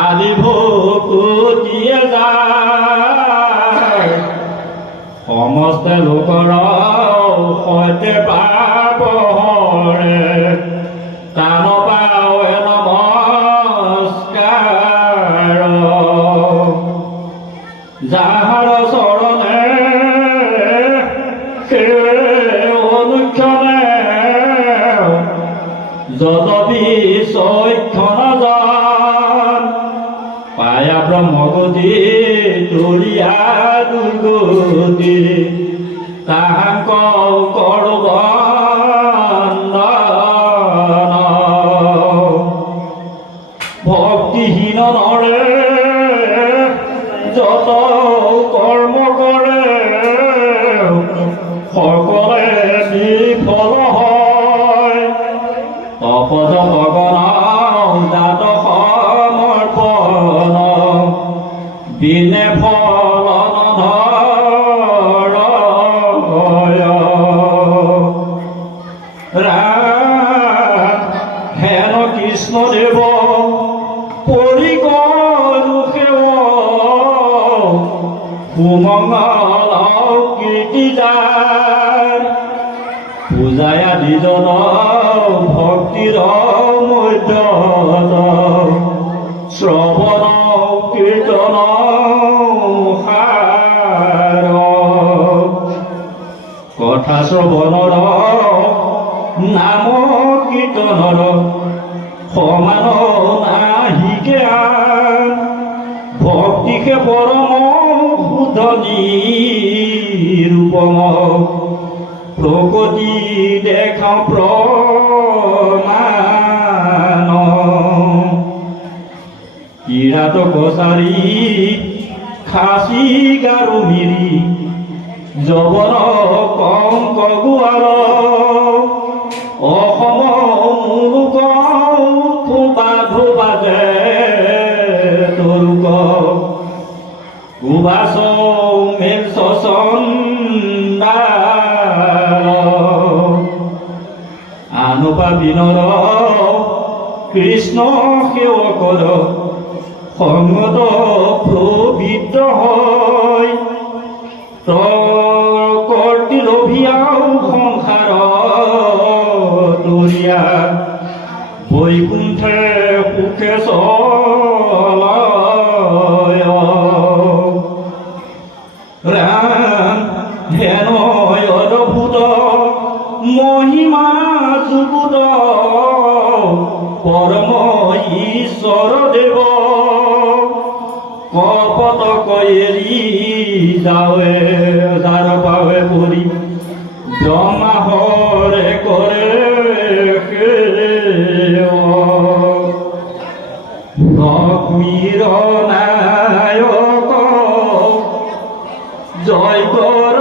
আদি ভকুতিয়ে যায় সমস্ত লোকৰ সৈতে পাপ হৰে তান পাৱে নমস্কাৰ যাহাৰ চৰণে অনুক্ষণে যদপি চৈক্ষণ যান পায়া ব্ৰহ্মগতি তুলিয়া দুৰ্গতি তাহাক কৰো বন্দন ভক্তিহীন নৰে যত কৰ্ম কৰে সকলে বিফল হয় তপজ ভগন দাত সমৰ্পণ বিনে ফল নধৰ হেন কৃষ্ণ দেৱ পৰিকৰো সেৱ সুমঙ্গল কীৰ্তি যায় পূজায় আদিজন ভক্তিৰ মধ্যত শ্ৰৱণ কীৰ্তন সাৰ কথা শ্ৰৱণৰ নাম কীৰ্তনৰ সমান নাহি জ্ঞান ভক্তিকে পৰম শুদ্ধ নিৰূপম প্ৰকৃতি দেখাও প্ৰমাণ কিৰাত কছাৰী খাচী গাৰো মিৰি যৱন কংক গোৱাল অসম মুলুক থোপা থোপাতে তৰুক কুবাচ মেল চন্দা আনুপা বিনৰ কৃষ্ণ সেৱকৰ সংগত প্ৰবৃত্ত হয় কৰ্তি লোভিয়াও সংসাৰ তৰিয়া বৈকুণ্ঠে সুখে চলয় ৰাম হেন অদ্ভুত মহিমা যুগুত পৰম ঈশ্বৰ দেৱ কপট এৰি যাৱে যাৰ পাৱে পৰি ব্ৰহ্মা হৰে কৰে লক্ষ্মীৰ নায়ক জয় কৰ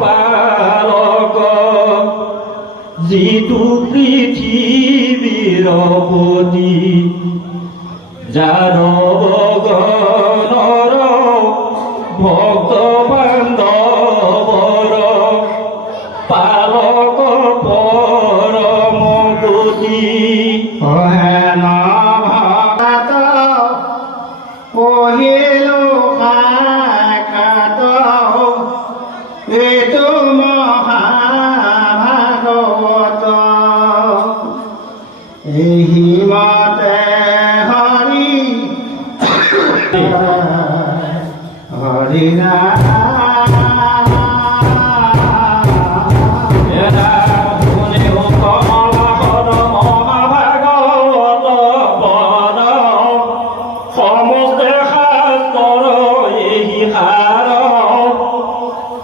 পালক যিটো পৃথিৱীৰ পতি যাৰ বগনৰ ভক্ত বান্ধৱৰ পালক পৰম গতি হেন ভাত পঢ়িলো সাক্ষাৎ এইটো মহাভাগৱত এই মতে হৰি হৰি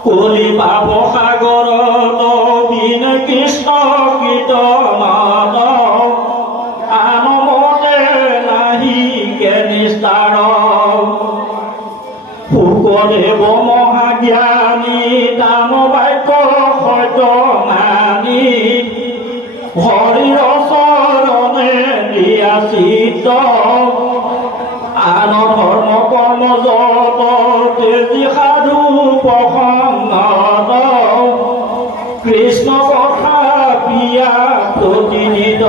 কলি পাব সাগৰত বিন কৃষ্ণ কীৰ্তনত আনমতে নাহি কে নিস্তাৰ শুকদেৱ মহাজ্ঞানী দান বাক্য সত্য মানি হৰিৰ চৰণে দিয়া চিত্ত আন ধৰ্ম কৰ্ম যত তেজি সাধু প্ৰসংগত কৃষ্ণ কথা পিয়া প্ৰতিনিধ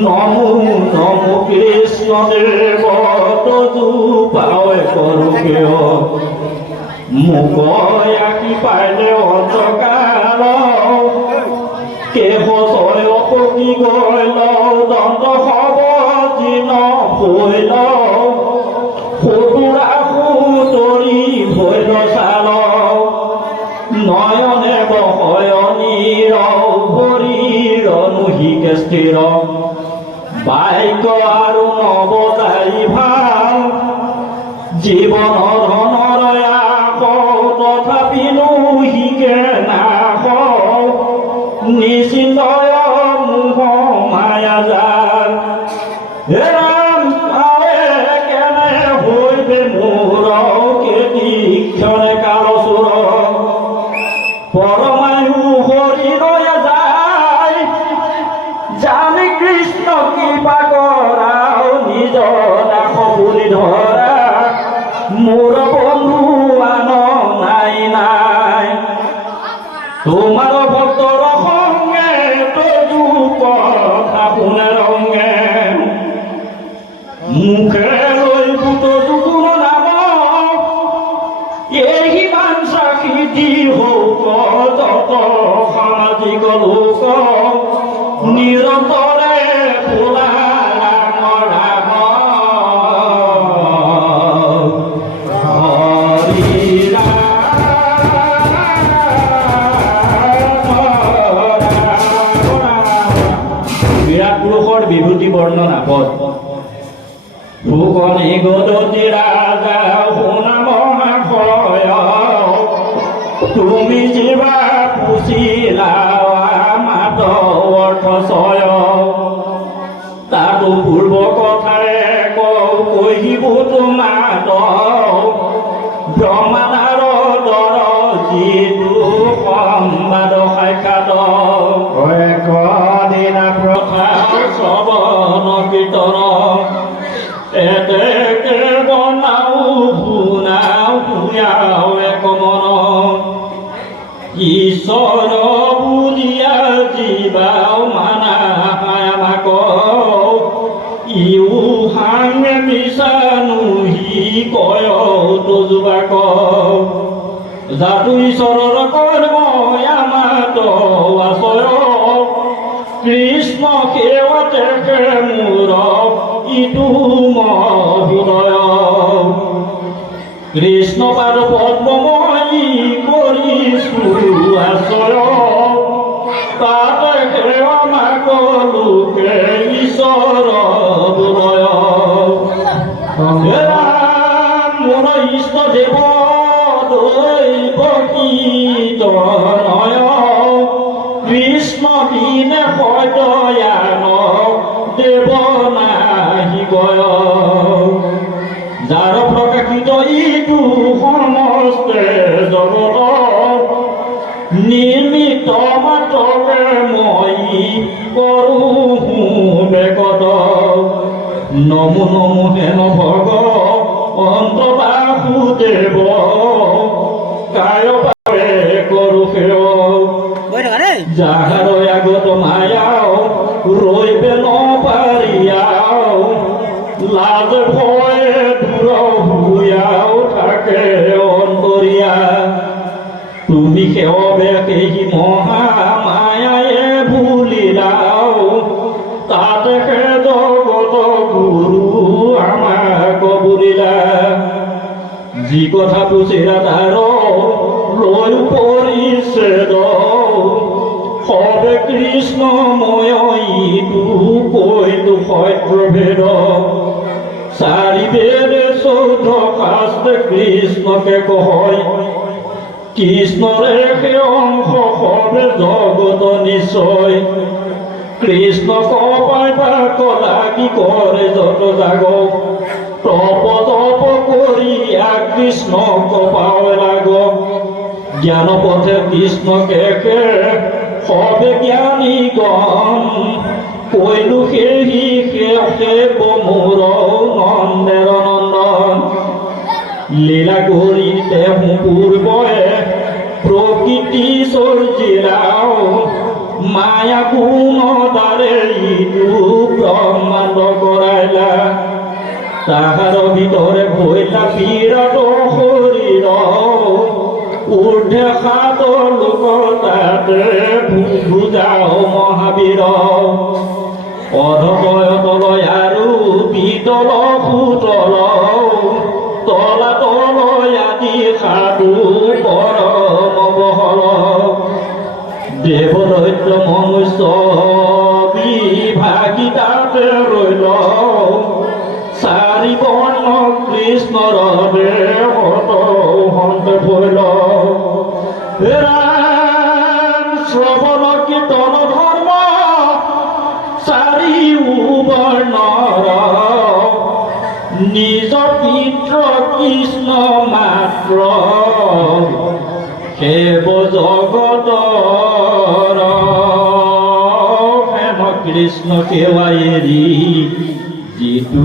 নমো নমো কৃষ্ণ দেব তজু পাৱে কৰোগে মোক আঁকি পাইলে অন্ধকাৰ কেহ জয় পকি গল দণ্ড হব দিন ভৈল সুতুৰা সুতৰি ভৈল চাল নয়নে বহয়নীৰ ভৰিৰ নুহিকে স্থিৰ বাইক আৰু নবতাই ভাল জীৱনৰ ধনৰয়া তথাপি নুহিকে নাশ নিশ্চিন্তয় মোহ মায়া যাৰ ৰাম আৰে কেনে হৈবে মোৰ কেতিক্ষণে কালচুৰ পৰমায়ু হৰিৰয়া যায় জানি কৃষ্ণ কৃপা কৰাও নিজ দাস বুলি ধৰা মোৰ বন্ধু আন নাই নাই তোমাৰ ভক্তৰ সংগে তজু কথা শুনে ৰঙে মুখে লৈ তজু গুণ নাম এই বাঞ্ছা সিদ্ধি হৌক যত সামাজিক লোক নিৰন্তৰে পুৰা ৰাম ৰাম হৰি বিৰাট পুৰুষৰ বিভূতি বৰ্ণনা পদ ফুকনি গদতি ৰাজা শুনা মহাশয় তুমি যিবা পুচিলা মাত অৰ্থচয় তাতো পূৰ্ব কথাৰে কহিব তোমাত ব্ৰহ্মাণ্ডৰ দৰ যিটো সম্বাদ সাক্ষাৎ দিনা প্ৰথা শ্ৰৱণ কীৰ্তন এতেকে বনাও শুনাও শুনাও এক মন ঈশ্বৰ বুলিয়া জীৱাও মানা আমাক ইউ সাঙে মিছানুহি কয় তজুবাক জাতু ঈশ্বৰৰ কৰ্ম আমাত আচয় কৃষ্ণ সেৱাতে মোৰ ইটো হৃদয় কৃষ্ণ পাদ পদ্মময়ী কৰিছো আশ্ৰয় তাতে আমাক লোকে ঈশ্বৰ বোলয় মোৰ ইষ্ট দেৱ দৈৱ কীৰ্তনয় কৃষ্ণ বিনে সদয়ান দেৱ নাহি গয় যাৰ প্ৰকাশিত ইটো সমস্তে জগত নিৰ্মিত মাত্ৰকে মই কৰোঁ বেকত নমো নমো হেন ভগ অন্তবাসুদেৱ কায় বাবে কৰোঁ সেৱ যাহাৰ আগত মায়াও ৰৈবে নপাৰিয়াও লাজ ভয়ে দূৰ হুয়াও থাকে অন্তৰীয়া তুমি সেৱে সেই মহা মায়ায়ে ভুলিলাও তাতে জগত গুৰু আমাক বুলিলা যি কথা পুচিলা তাৰ লৈ পৰিছেদ সবে কৃষ্ণময় ইটো কৈতো সত্যভেদ চাৰি বেদে চৌধ শাস্ত্ৰে কৃষ্ণকে কয় কৃষ্ণৰে সেই অংশ সবে জগত নিশ্চয় কৃষ্ণ কপাই পাক লাগি কৰে যত জাগ তপ তপ কৰি কৃষ্ণক পাৱে লাগ জ্ঞান পথে কৃষ্ণকে সবে জ্ঞানী গণ কৈলো সেই সেৱ মোৰ নন্দেৰ নন্দন লীলা কৰি তেওঁ পূৰ্বয়ে প্ৰকৃতি সৰ্জিলাও মায়া গুণ তাৰে ইটো তাহাৰ ভিতৰে ভৈলা বিৰাট শৰীৰ ঊৰ্ধ্বে সাত লোক তাতে বুজাও মহাবীৰ অধবয় তলয় আৰু বিতল সুতল তলা তলয় আদি সাধু পৰম বহল দেৱদৈত্য মনুষ্য বিভাগিতাতে ৰৈল চাৰি বৰ্ণ কৃষ্ণৰ দেহত হন্ত ভৈল শ্ৰৱণ কীৰ্তন ধৰ্ম চাৰি বৰ্ণৰ নিজ পিতৃ কৃষ্ণ মাত্ৰ সেৱ জগতৰ হেম কৃষ্ণ সেৱা এৰি যিটো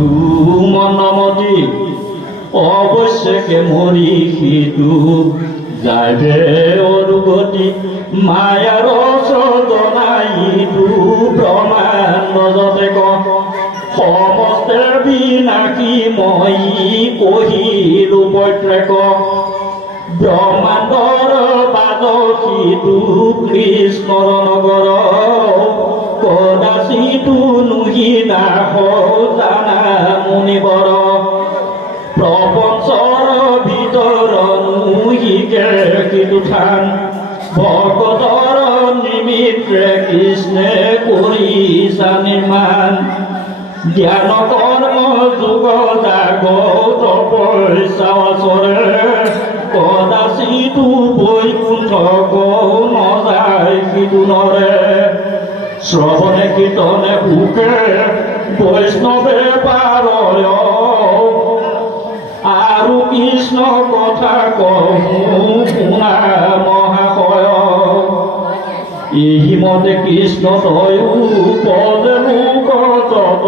মনমতি অৱশ্যকে মৰি সিটো যাইবে অনুগতি মায়াৰ চদনাইটো ব্ৰহ্মাণ্ড যতে ক সমস্তে বিনাশী মই কহিলো পত্ৰেক ব্ৰহ্মাণ্ডৰ বাদ সিটো কৃষ্ণৰ নগৰ কদাচিতো নুহি নাহ জানা মুনিবৰ প্ৰপঞ্চৰ ভিতৰ নুহিকে কিটো থান ভকতৰ নিমিত্তে কৃষ্ণে কৰিছা নিৰ্মাণ জ্ঞান কৰ্ম যোগ জাগ তপস্যা আচৰে কদাচিতো বৈকুণ্ঠ নযায় সিটো নৰে শ্ৰৱণে কীৰ্তনে সুখে বৈষ্ণৱে পাৰয় আৰু কৃষ্ণ কথা কহো শুনা মহাশয় এই মতে কৃষ্ণ তয়ো পদে মোক যত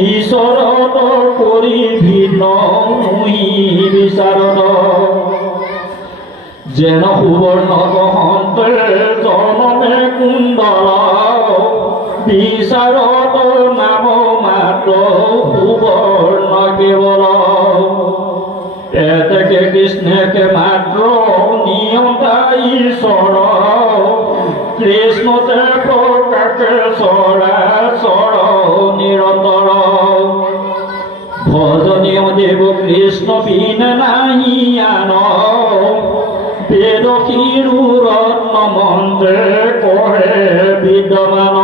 ঈশ্বৰত কৰি ভিন্ন মুহি বিচাৰত যেন সুবৰ্ণ গহন্তে জনমে কুণ্ডল বিচাৰত নাম মাত্ৰ সুবৰ্ণ কেৱল এতেকে কৃষ্ণকে মাত্ৰ নিয়তা ঈশ্বৰ কৃষ্ণতে প্ৰকাশে চৰাচৰ নিৰন্তৰ ভজনীয় দেৱ কৃষ্ণ বিন নাহি আন বেদ শিৰো ৰত্ন মন্ত্ৰে কহে বিদ্যমান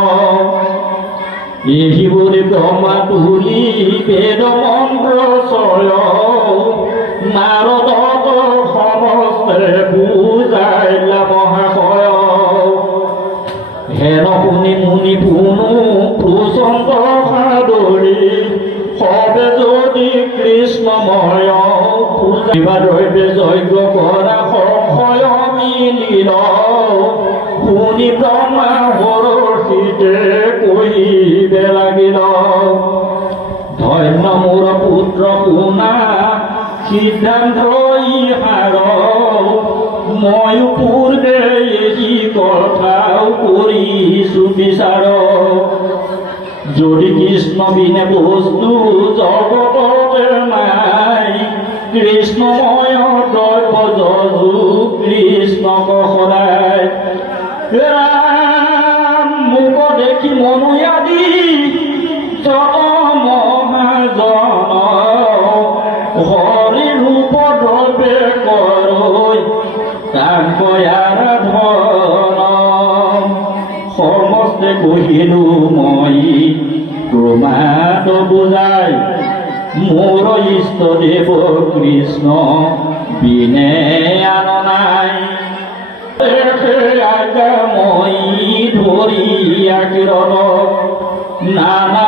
এই বুলি ব্ৰহ্মা তুলি বেদ মন্ত্ৰ চয় নাৰদত সমস্তে বুজাইলা মহাশয় হেন শুনি মুনি পুনু প্ৰচণ্ড সাদৰি সবে যদি কৃষ্ণময় পূজা দৈৱে যজ্ঞ কৰা সংশয় মিলিল শুনি ব্ৰহ্মা হৰ্ষিতে কহিবে লাগিল ধন্য মোৰ পুত্ৰ শুনা সিদ্ধান্ত ইহাৰ ময়ো পূৰ্বে এই কথাও কৰিছো বিচাৰ যদি কৃষ্ণ বিনে বস্তু জগততে নাই কৃষ্ণময় দ্ৰব্য যজু কৃষ্ণক সদায় মোক দেখি মনো আদি যত মহাজন হৰি ৰূপ দ্ৰব্যে কৰৈ তাক আৰাধন সমস্তে কহিলো মই ক্ৰমাত বুজাই মোৰ ইষ্ট দেৱ কৃষ্ণ বিনে আন নাই মই ধৰি আকিৰণ নানা